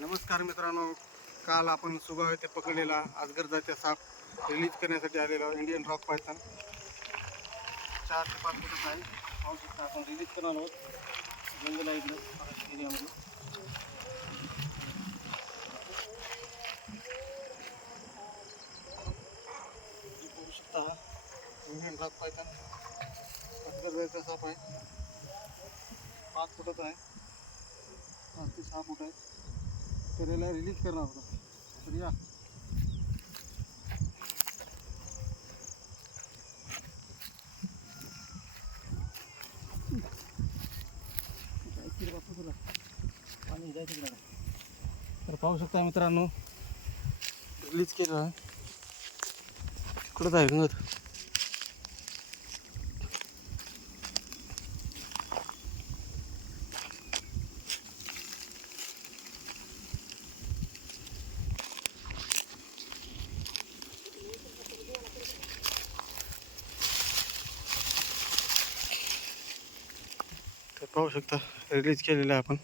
नमस्कार मित्रांनो, काल आपण सुगाव येथे पकडलेला अजगरजाचा साप रिलीज करण्यासाठी आलेलो इंडियन रॉक पायथन 4 ते 5 फुटाचा आहे. पाहू शकता आपण रिलीज करणार आहोत जंगल आहे इकडं एरियामध्ये. पाहू शकता हा इंडियन रॉक पायथन अजगरजाचा साप आहे. 5 फुटाचा आहे, 5 ते 6 फूट आहे. तर याला रिलीज करणार होता. तर या तर पाहू शकता मित्रांनो, रिलीज केलं आहे. तिकडंच आहे गंगत. तर पाहू शकता रिलीज केलेलं आहे आपण.